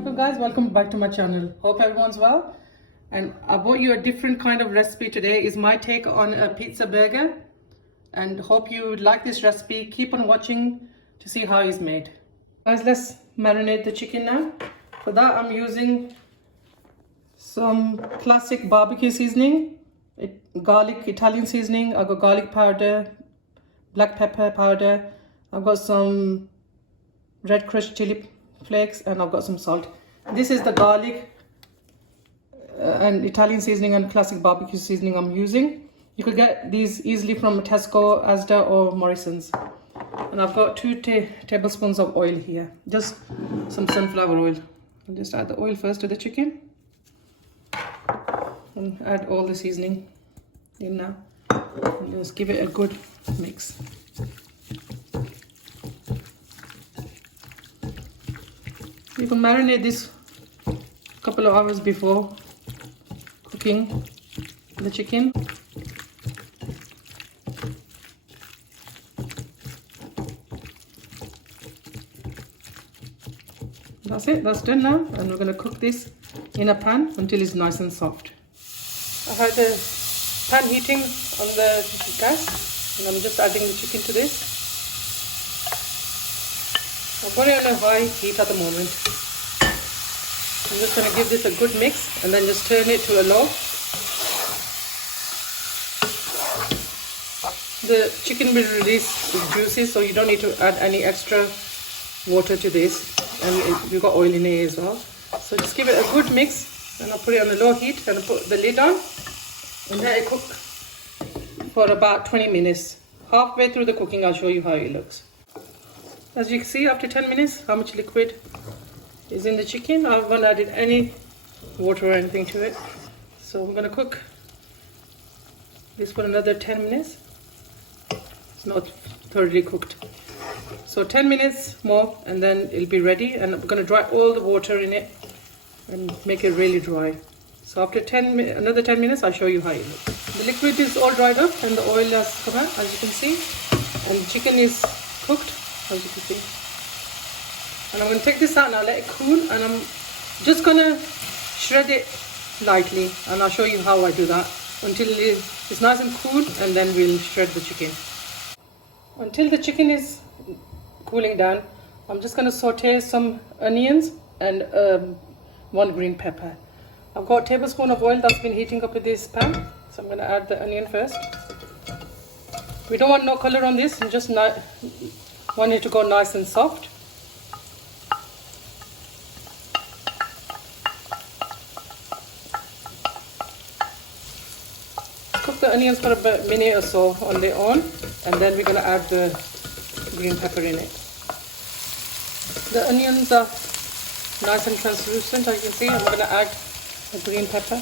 Assalamualaikum guys, welcome back to my channel. Hope everyone's well. And I brought you a different kind of recipe today. Is my take on a pizza burger. And hope you like this recipe. Keep on watching to see how it's made. Guys, let's marinate the chicken now. For that I'm using some classic barbecue seasoning, garlic Italian seasoning. I've got garlic powder, black pepper powder. I've got some red crushed chili flakes, and I've got some salt. This is the garlic and Italian seasoning and classic barbecue seasoning I'm using. You could get these easily from Tesco, Asda or Morrison's. And I've got 2 tablespoons of oil here, just some sunflower oil. I'll just add the oil first to the chicken and add all the seasoning in now. And just give it a good mix. You can marinate this a couple of hours before cooking the chicken. That's it, that's done now, and we're going to cook this in a pan until it's nice and soft. I had the pan heating on the gas, and I'm just adding the chicken to this. I've got it on a high heat at the moment. I'm just going to give this a good mix and then just turn it to a low. The chicken will release its juices, so you don't need to add any extra water to this. And we've got oil in it as well. So just give it a good mix, and I'll put it on a low heat and I'll put the lid on and let it cook for about 20 minutes. Halfway through the cooking I'll show you how it looks. As you can see, after 10 minutes, how much liquid is in the chicken. I haven't added any water or anything to it. So I'm going to cook this for another 10 minutes. It's not thoroughly cooked. So 10 minutes more and then it'll be ready, and I'm going to dry all the water in it and make it really dry. So after another 10 minutes, I'll show you how it looks. The liquid is all dried up and the oil has come out, as you can see. And the chicken is cooked, as you can see. And I'm going to take this out and I'll let it cool, and I'm just going to shred it lightly, and I'll show you how I do that until it's nice and cool, and then we'll shred the chicken. Until the chicken is cooling down, I'm just going to saute some onions and 1 green pepper. I've got a tablespoon of oil that's been heating up in this pan, so I'm going to add the onion first. We don't want no color on this, we just want it to go nice and soft. Cook the onions for a minute or so on their own, and then we're going to add the green pepper in it. The onions are nice and translucent, as you can see. I'm going to add the green pepper.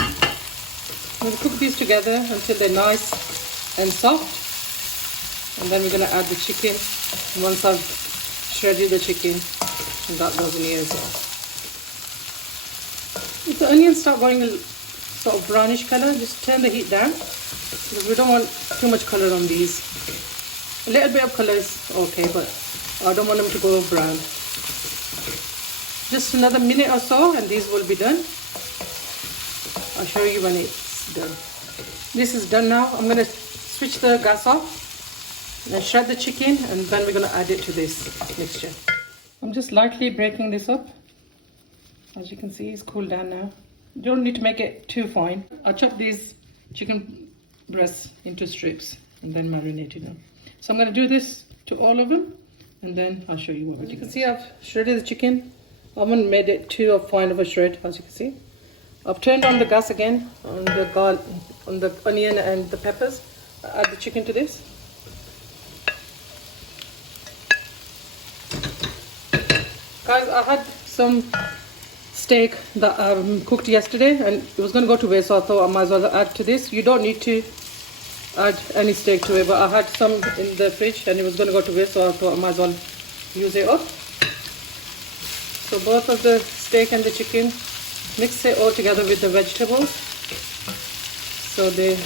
I'm going to cook these together until they're nice and soft. And then we're going to add the chicken once I've shredded the chicken, and that goes in here as well. If the onions start going a sort of brownish color, just turn the heat down, because we don't want too much color on these. A little bit of color is okay, but I don't want them to go brown. Just another minute or so and these will be done. I'll show you when it's done. This is done now. I'm going to switch the gas off and shred the chicken, and then we're going to add it to this mixture. I'm just lightly breaking this up. As you can see, it's cooled down now. You don't need to make it too fine. I'll chop these chicken breasts into strips and then marinate them. So I'm going to do this to all of them, and then I'll show you what. As you can see, I've shredded the chicken. I haven't made it too fine of a shred, as you can see. I've turned on the gas again on the onion and the peppers. I'll add the chicken to this. Guys, I had some steak that I cooked yesterday, and it was going to go to waste, so I thought I might as well add to this. You don't need to add any steak to it, but I had some in the fridge and it was going to go to waste, so I thought I might as well use it up. So both of the steak and the chicken, mix it all together with the vegetables so they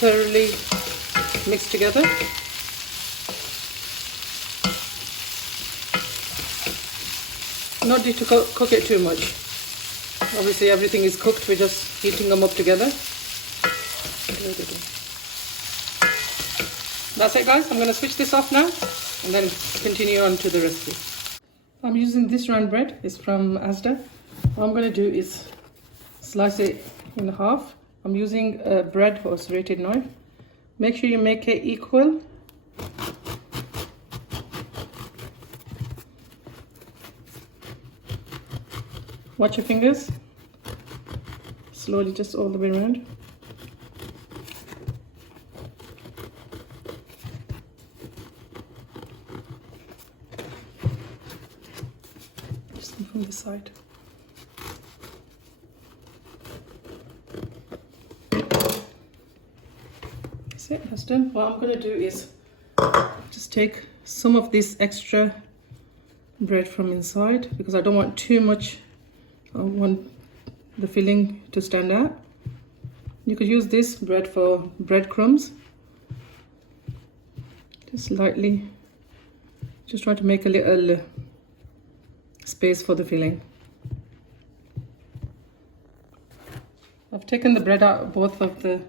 thoroughly mix together. Not need to cook it too much. Obviously everything is cooked, we're just heating them up together. That's it guys, I'm going to switch this off now and then continue on to the recipe. I'm using this round bread, it's from Asda. What I'm going to do is slice it in half. I'm using a bread or serrated knife. Make sure you make it equal. Watch your fingers. Slowly, just all the way around. Just from the side. That's it, that's done. What I'm going to do is just take some of this extra bread from inside because I don't want too much. I want the filling to stand out. You could use this bread for breadcrumbs. Just lightly, just try to make a little space for the filling. I've taken the bread out of both of the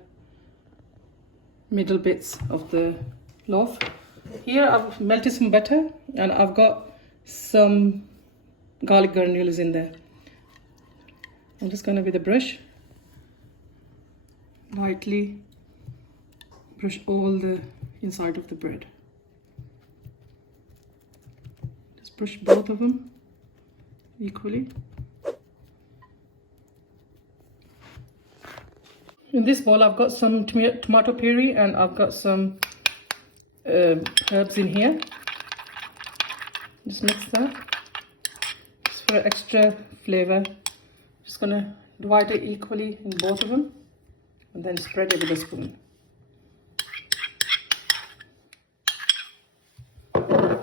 middle bits of the loaf. Here I've melted some butter and I've got some garlic granules in there. I'm just going to, with a brush, lightly brush all the inside of the bread. Just brush both of them equally. In this bowl I've got some tomato puree and I've got some herbs in here. Just mix that just for extra flavor. Just gonna divide it equally in both of them and then spread it with a spoon.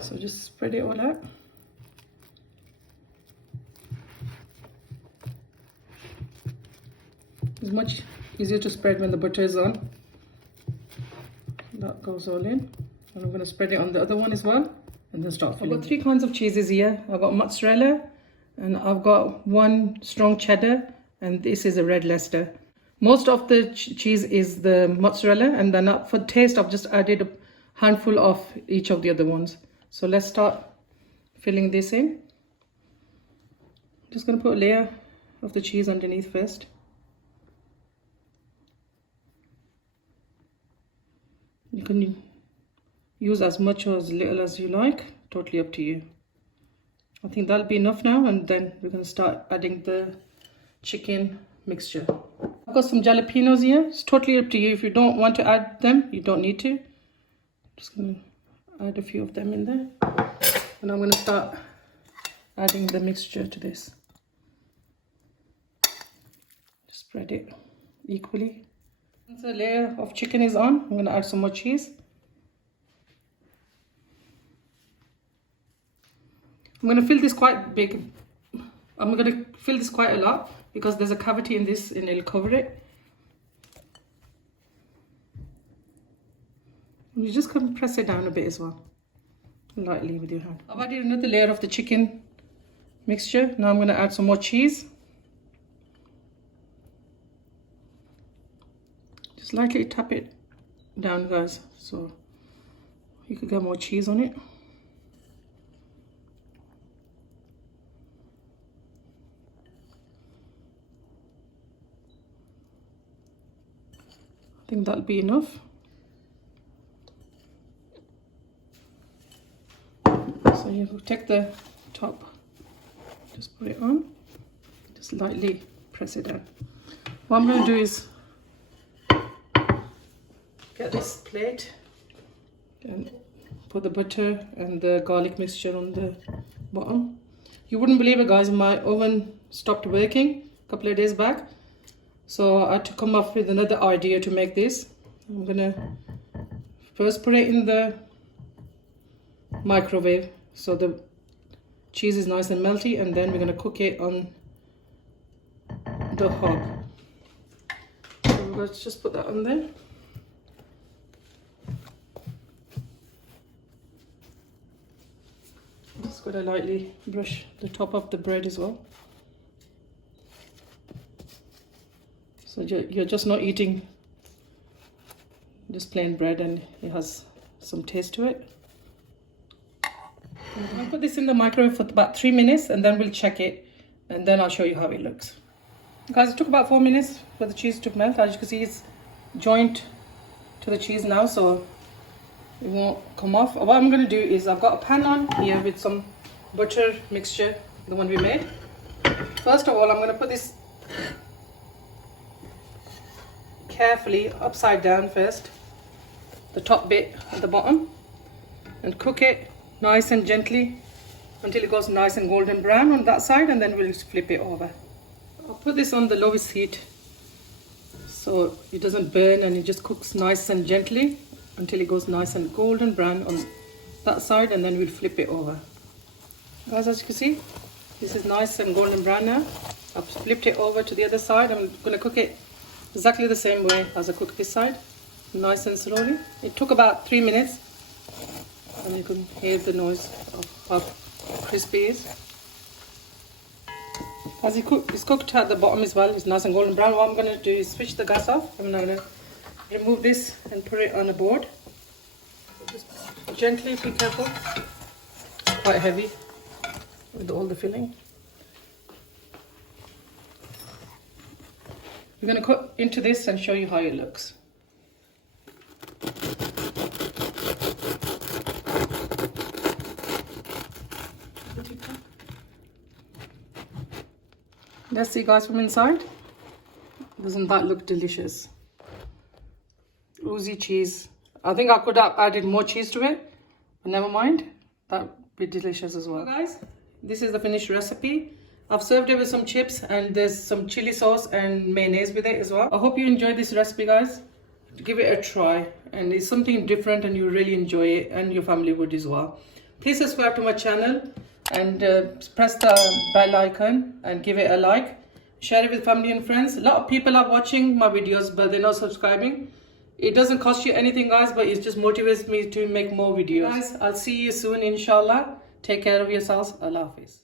So just spread it all out. It's much easier to spread when the butter is on. That goes all in. And I'm going to spread it on the other one as well and then start filling. I've got 3 kinds of cheeses here. I've got mozzarella and I've got one strong cheddar and this is a red Leicester. Most of the cheese is the mozzarella and then for taste I've just added a handful of each of the other ones. So let's start filling this in. I'm just going to put a layer of the cheese underneath first. You can use as much or as little as you like, totally up to you. I think that'll be enough now and then we're going to start adding the chicken mixture. I've got some jalapenos here. It's totally up to you. If you don't want to add them, you don't need to. Just going to add a few of them in there. And I'm going to start adding the mixture to this. Just spread it equally. Once a layer of chicken is on, I'm going to add some more cheese. I'm going to fill this quite big. I'm going to fill this quite a lot because there's a cavity in this and it'll cover it. And you just can press it down a bit as well, lightly with your hand. I've added another layer of the chicken mixture. Now I'm going to add some more cheese. Just lightly tap it down, guys, so you could get more cheese on it. I think that'll be enough. So you take the top, just put it on, just lightly press it down. What I'm going to do is get this plate and put the butter and the garlic mixture on the bottom. You wouldn't believe it, guys, my oven stopped working a couple of days back. So I had to come up with another idea to make this. I'm gonna first put it in the microwave so the cheese is nice and melty, and then we're gonna cook it on the hob. So let's just put that on there. Just gotta lightly brush the top of the bread as well. So you're just not eating just plain bread, and it has some taste to it. I'll put this in the microwave for about 3 minutes, and then we'll check it, and then I'll show you how it looks. Guys, it took about 4 minutes for the cheese to melt. As you can see, it's joined to the cheese now, so it won't come off. What I'm going to do is, I've got a pan on here with some butter mixture, the one we made. First of all, I'm going to put this carefully upside down first, the top bit at the bottom, and cook it nice and gently until it goes nice and golden brown on that side, and then we'll just flip it over. I'll put this on the lowest heat so it doesn't burn, and it just cooks nice and gently until it goes nice and golden brown on that side, and then we'll flip it over. Guys, as you can see, this is nice and golden brown now. I've flipped it over to the other side. I'm going to cook it exactly the same way as I cooked this side, nice and slowly. It took about 3 minutes, and you can hear the noise of how crispy it is. As it's cooked at the bottom as well, it's nice and golden brown. What I'm going to do is switch the gas off. I'm going to remove this and put it on a board. Just gently, be careful. It's quite heavy with all the filling. We're going to cut into this and show you how it looks. Let's see, guys, from inside. Doesn't that look delicious? Oozy cheese. I think I could have added more cheese to it, but never mind. That would be delicious as well. So guys, this is the finished recipe. I've served it with some chips, and there's some chili sauce and mayonnaise with it as well. I hope you enjoyed this recipe, guys. Give it a try, and it's something different, and you really enjoy it, and your family would as well. Please subscribe to my channel, and press the bell icon and give it a like. Share it with family and friends. A lot of people are watching my videos, but they're not subscribing. It doesn't cost you anything, guys, but it just motivates me to make more videos. Guys, I'll see you soon, inshallah. Take care of yourselves. Allah Hafiz.